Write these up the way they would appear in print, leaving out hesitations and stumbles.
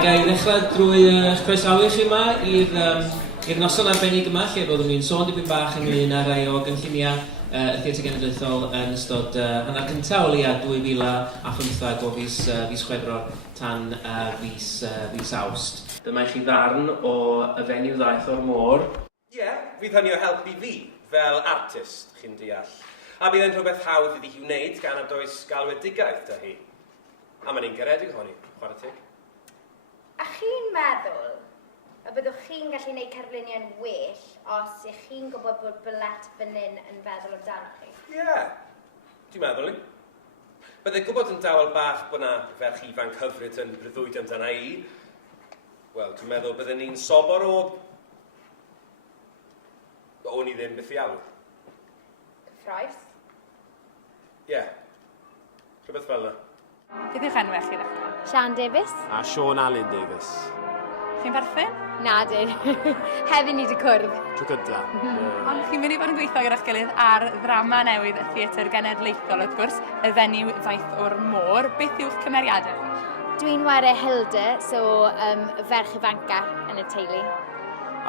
Ga i ddechrau drwy croesawu chi yma i'r noson arbennig yma, lle byddwn ni'n sôn dipyn bach ynglyn â rai o gynlluniau y Theatr Genedlaethol yn ystod hanner cyntaf o leia 2015 o fis Chwefror tan fis Awst. Dyma i chi ddarn o y fenyw ddaeth o'r môr. Ie, fydd hynny o helpu fi, fel artist, chi'n deall. A bydd e'n rhywbeth hawdd iddi hi wneud gan nad oes galwedigaeth dy hi. A mae'n un garedig ohoni, chwarae teg. A chi'n meddwl y byddwch chi'n gallu gwneud cerfluniau'n well os ych chi'n gwybod bod Blet fan hyn yn feddwl amdano chi? Ie, dwi'n meddwl ni. Byddai gwybod yn dawel bach bod na ferch ifanc hyfryd yn breuddwyd amdana i. Wel, dwi'n meddwl byddwn ni'n sobor o... o'n i ddim beth i alw. Cyffroes? Ie, rhywbeth fel yna. Beth yw'ch enwau chi ddechrau? Sian Davies? A Sean Allen Davies. Chi'n berthyn? Na, dyn. Heddi ni di cwrdd. Tro gynta. Ond chi'n mynd i fod yn gweithio gyda'ch gilydd ar ddrama newydd y Theatr Genedlaethol, wrth gwrs, y fenyw ddaeth o'r môr. Beth yw'ch cymeriadau chi? Dwi'n chwarae Hilda, so ferch ifanca yn y teulu.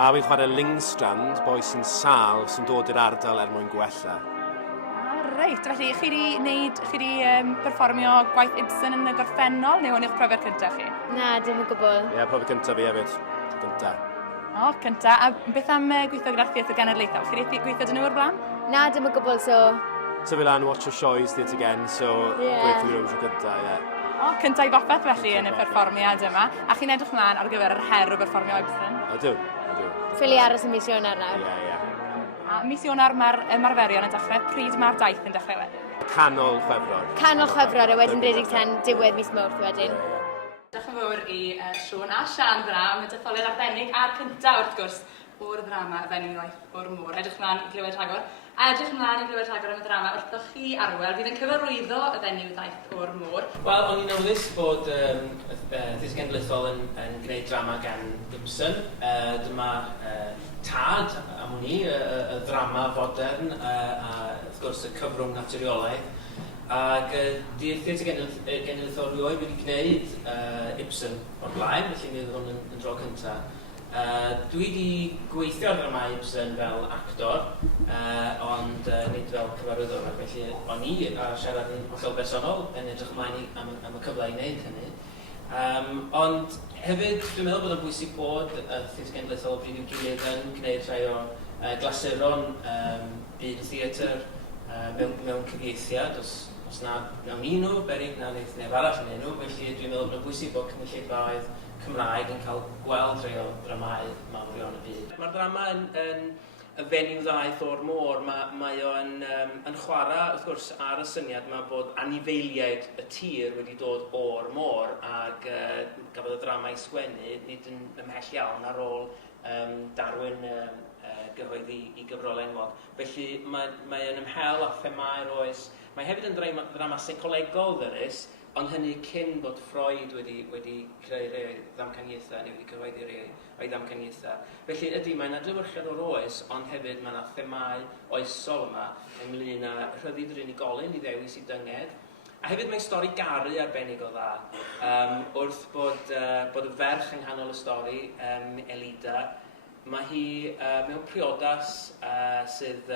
A fi'n chwarae Lingstrand, boi sy'n sal, sy'n dod i'r ardal er mwyn gwella. Reit, felly chi wedi perfformio gwaith Ibsen yn y gorffennol, neu hwn i'ch profiad cyntaf chi? Na, dim yn gwybod. Ie, profiad cyntaf fi hefyd. Tro gynta. O, cyntaf. A beth am gweithio gyda'r Theatr Genedlaethol? Chi wedi gweithio dyn nhw o'r blaen? Na, dim yn gwybod, so... Tyfu lan watch o sioes Theatr Gen, so gweithio nhw tro gynta, ie. O, cyntaf i bopeth felly yn y perfformiad yma. A chi'n edrych mlaen ar gyfer yr her o perfformio Ibsen? Ydw. Ffili aros yn mis Ionar nawr. Ie. A mis Ionar mae'r ymarferion yn dechrau, pryd mae'r daith yn dechrau wedyn? Canol Chwefror. Canol Chwefror, a wedyn redig tan diwedd mis Mawrth wedyn. Diolch yn fawr i Siôn a Sian fyna, am y detholiad arbennig a'r cyntaf wrth gwrs o'r ddrama y fenyw ddaeth o'r môr. Edrych mlaen i glywed rhagor. A edrych mlaen i glywed rhagor am y ddrama wrthoch chi arwel, fydd yn cyfarwyddo y fenyw ddaeth o'r môr. Wel, o'n i'n awyddus bod Theatr Genedlaethol yn gwneud drama gan Ibsen. Dyma tad am hwnni, y ddrama fodern a wrth gwrs y cyfrwng naturiolaeth. Ac di'r Theatr Genedlaethol rioed wedi gwneud Ibsen o'r blaen, felly mi oedd hwn yn tro cyntaf. Dwi wedi gweithio ar drama Ibsen fel actor, ond nid fel cyfarwyddwr, ac felly o'n i a siarad yn hollol bersonol yn edrych ymlaen am y cyfle i wneud hynny. Ond hefyd, dwi'n meddwl bod yn bwysig bod y Theatr Genedlaethol o bryd i'w gilydd yn gwneud rhai o glasuron byd y theatr mewn cyfieithiad, os na mewn un beryg na wneud neb arall yn enw, felly dwi'n meddwl bod yn bwysig bod cynulleidfaoedd Cymraeg yn cael gweld rhai o dramau mawrion y byd. Mae'r drama yn y fenyw ddaeth o'r môr, mae o'n chwarae, wrth gwrs, ar y syniad yma bod anifeiliaid y tir wedi dod o'r môr ac gafodd y drama i sgwennu, nid yn ymhell iawn ar ôl Darwin gyhoeddi i gyfrol enwog. Felly mae'n ymhell a themau'r oes. Mae hefyd yn drama seicolegol ddyrus, ond hynny cyn bod Freud wedi creu rhai ddamcaniaethau, neu wedi cyhoeddi rhai o'i ddamcaniaethau. Felly ydy, mae'n adlewyrchiad o'r oes, ond hefyd mae yna themau oesol yma ynglyn â rhyddid yr unigolyn i ddewis i dynged. A hefyd mae stori garu arbennig o dda, wrth bod y ferch yng nghanol y stori, Elida, mae hi mewn priodas sydd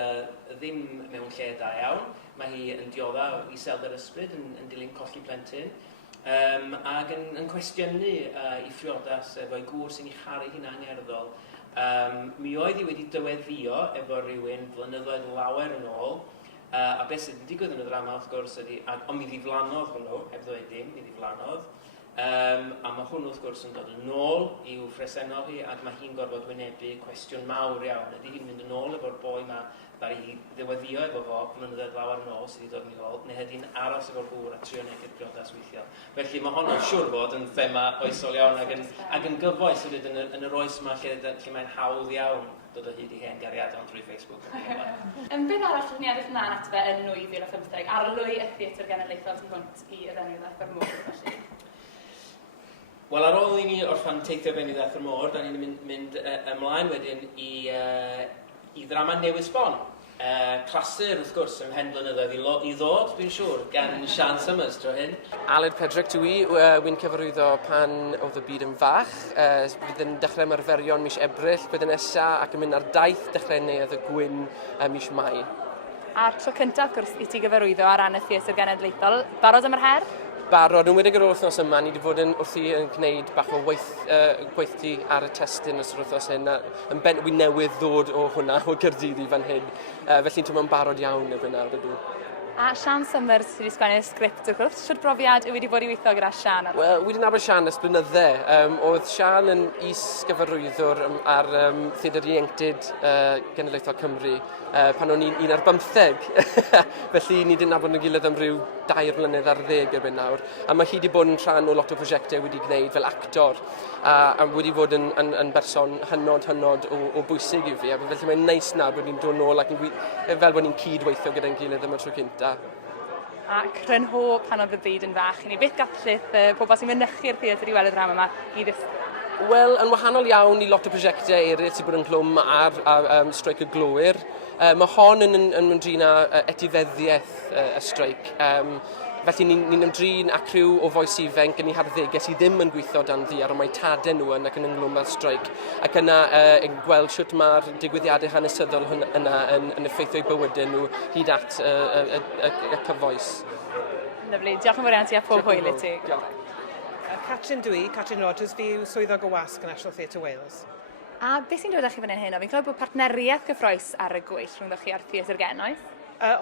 ddim mewn lle da iawn. Mae hi yn diodda isel yr ysbryd, yn dilyn colli plentyn, ac yn cwestiynu i phriodas efo'i gŵr sy'n ei charu hi'n angerddol. Mi oedd hi wedi dyweddio efo rhywun flynyddoedd lawer yn ôl, a beth sydd yn digwydd yn y ddrama wrth gwrs ydy, ond mi ddiflannodd hwnnw, heb ddweud dim, mi ddiflannodd. A mae hwnnw wrth gwrs yn dod yn ôl i'w phresennol hi, ac mae hi'n gorfod wynebu cwestiwn mawr iawn. Ydy hi'n mynd yn ôl efo'r boi yma ddari hi ddeweddio efo fo blynyddoedd lawer yn ôl sydd wedi dod yn ôl, neu ydy'n aros efo'r gŵr a trio nege'r priodas weithio. Felly mae hwnna'n siŵr fod yn thema oesol iawn ac yn gyfoes hefyd yn yr oes yma lle mae'n hawdd iawn dod o hyd i hen gariadon drwy Facebook. Beth arall ydych chi'n edrych ymlaen at fe yn 2015, arlwy y Theatr Genedlaethol sy'n hwnt i y fenyw ddaeth o'r môr felly? Wel, ar ôl i ni orffan teithio Beniddaeth y Môr, da ni'n mynd ymlaen wedyn i ddrama Newydd Sbon. Clasur, wrth gwrs, ym mhen blynyddoedd i ddod, dwi'n siŵr, gan Sian Summers dro hyn. Aled Pedrick dwi, wy'n cyfarwyddo pan oedd y byd yn fach. Bydd yn dechrau ymarferion mis Ebrill, bydd yn nesa ac yn mynd ar daith dechrau Neuadd y Gwyn mis Mai. A'r tro cyntaf, wrth gwrs, i ti gyfarwyddo ar ran y Theatr Genedlaethol. Barod am yr her? Barod, yn wedig yr wythnos yma, ni wedi bod yn wrthi yn gwneud bach o gweithdi ar y testyn ys yr wythnos hyn. Yn bent wy'n newydd ddod o hwnna, o Gaerdydd i fan hyn. Felly'n ti'n barod iawn erbyn nawr ydw. A Sian Summers wedi sgwennu'r sgript wrth gwrs. Siwr brofiad yw wedi bod i weithio gyda Sian? Wel, wedi nabod Sian ys blynydde. Oedd Sian yn is-gyfarwyddwr ar Theatr Ieuenctid Genedlaethol Cymru pan o'n i'n 15. Felly ni wedi nabod yn gilydd am ryw 2 blynedd ar 10 erbyn nawr. A mae hi wedi bod yn rhan o lot o prosiectau wedi gwneud fel actor. A wedi bod yn berson hynod o bwysig i fi. A felly mae'n neis nawr bod ni'n dod nôl ac fel bod ni'n cydweithio gyda'n gilydd am y tro cynta. A crynho pan oedd y byd yn fach. Ni beth gallith pobl sy'n mynychu'r theatr i weld y drama yma i ddysgu? Wel, yn wahanol iawn i lot o prosiectau eraill sydd bod yn clwm ar streic y glowyr. Mae hon yn ymdrin â etifeddiaeth y streic. Felly ni'n ymdrin â criw o fois ifenc yn ei harddegau sydd ddim yn gweithio dan ddiar, ond mae tadau nhw yn ac yn ynglwm â'r streic. Ac yna yn gweld sut mae'r digwyddiadau hanesyddol yna yn effeithio eu bywydau nhw hyd at y cyfoes. Lyfli, diolch yn fawr iawn ti a pob hwyl i ti. Catrin dwi, Catrin Rogers, fi yw swyddog o wasg National Theatre Wales. A beth sy'n dod â chi fan hyn? Fi'n clywed bod partneriaeth gyffroes ar y gweill rhwng chi ar Theatr Gen, oes?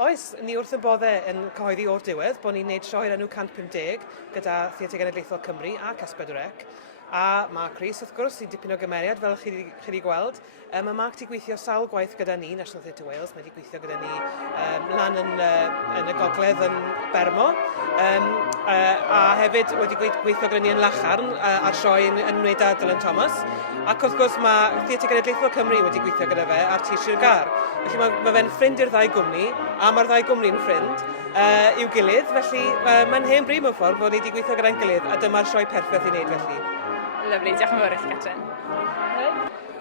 Oes, ni wrth yn boddau yn cyhoeddi o'r diwedd bod ni'n gwneud sioe enw 150 gyda Theatr Genedlaethol Cymru a Casbedrec. A mae Chris, wrth gwrs, sy'n dipyn o gymeriad, fel chi wedi gweld. Mae Mark wedi gweithio sawl gwaith gyda ni, National Theatre Wales. Mae wedi gweithio gyda ni lan yn y gogledd yn Bermo. A hefyd wedi gweithio gyda ni yn Lacharn ar sioe yn ymwneud â Dylan Thomas. Ac wrth gwrs mae Theatr Genedlaethol Cymru wedi gweithio gyda fe ar Tir Sir Gar. Felly mae fe'n ffrind i'r ddau gwmni, a mae'r ddau gwmni'n ffrind i'w gilydd. Felly mae'n hen brif mewn ffordd bod ni wedi gweithio gyda'n gilydd, a dyma'r sioe perffaith i wneud felly. Lyfli, diolch yn fawr i chi, Catrin.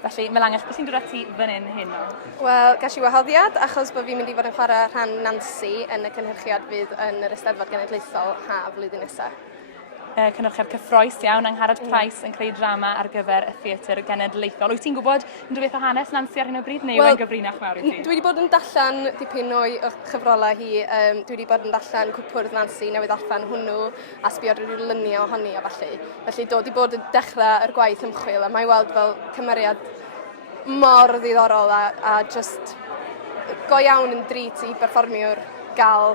Felly, Melangell, beth sy'n dod ati fan hyn heno? Wel, gas i wahoddiad achos bod fi'n mynd i fod yn chwarae rhan Nancy yn y cynhyrchiad fydd yn yr Eisteddfod Genedlaethol haf flwyddyn nesaf. Cynhyrchiad cyffroes iawn, Angharad Price yn creu drama ar gyfer y Theatr Genedlaethol. Wyt ti'n gwybod unrhyw beth o hanes Nancy ar hyn o bryd, neu yw'n gyfrinach mawr i ti? Dwi wedi bod yn darllen dipyn o'i chyfrolau hi. Dwi wedi bod yn darllen cwpwrdd Nancy, newydd orffen hwnnw, a sbio ar ryw lyniau ohoni a falle. Felly dod i bod yn dechrau yr gwaith ymchwil, a mae'n weld fel cymeriad mor ddiddorol a just go iawn yn drit i berfformiwr gael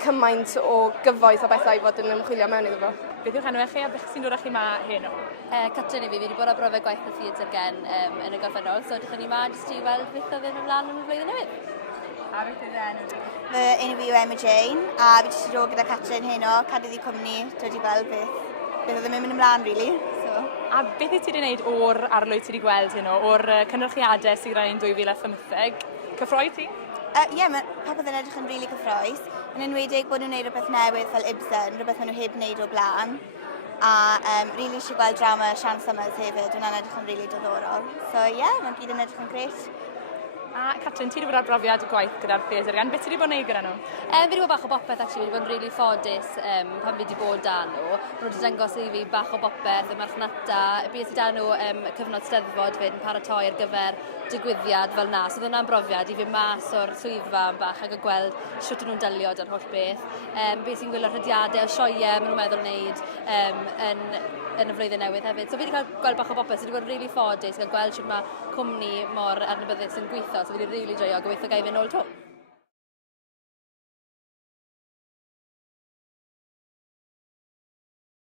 cymaint o gyfoeth o bethau i fod yn ymchwilio mewn iddo fo. Beth yw'ch enw chi a beth sy'n dod â chi yma heno? Catrin i fi wedi bod ar brofau gwaith y Theatr Gen yn y gorffennol, so ydych chi'n ni ma jyst i weld beth oedd yn ymlaen yn y flwyddyn newydd. A beth yw'r enw chi? Fy enw fi yw Emma Jane, a fi jyst i ddod gyda Catrin heno, cadw i cwmni, dod i weld beth oedd yn mynd ymlaen, really. So. A beth wyt ti wedi gwneud o'r arlwyd ti wedi gweld heno, o'r cynrychiadau sydd gyda ni'n 2015? Cyffroi ti? Ie, mae popeth yn edrych yn rili cyffroes. Yn enwedig bod nhw'n gwneud rhywbeth newydd fel Ibsen, rhywbeth maen nhw heb wneud o blaen. A rili eisiau gweld drama Sian Summers hefyd, hwnna'n edrych yn rili diddorol. So ie, mae'n gyd yn edrych yn gret. A Catrin, ti wedi bod ar brofiad gwaith gyda'r Theatr Gen, beth ti wedi bod yn gwneud gyda nhw? Fi wedi bod bach o bopeth, actually, wedi bod yn rili ffodus pan fi wedi bod da nhw. Maen nhw wedi dangos i fi bach o bopeth, y marchnata, beth sydd da nhw cyfnod steddfod fynd, paratoi ar gyfer digwyddiad fel na. So oedd hwnna'n brofiad i fi mas o'r swyddfa yn bach ac a gweld sut nhw'n delio da'r holl beth. Beth sy'n gwylio'r rhediadau o sioeau maen nhw'n meddwl wneud yn y flwyddyn newydd hefyd. So fi wedi cael gweld bach o bopeth, so wedi bod yn rili ffodus, cael gweld sut mae cwmni mor adnabyddus yn gweithio, so fi wedi rili joio, gobeithio gai fi nôl to.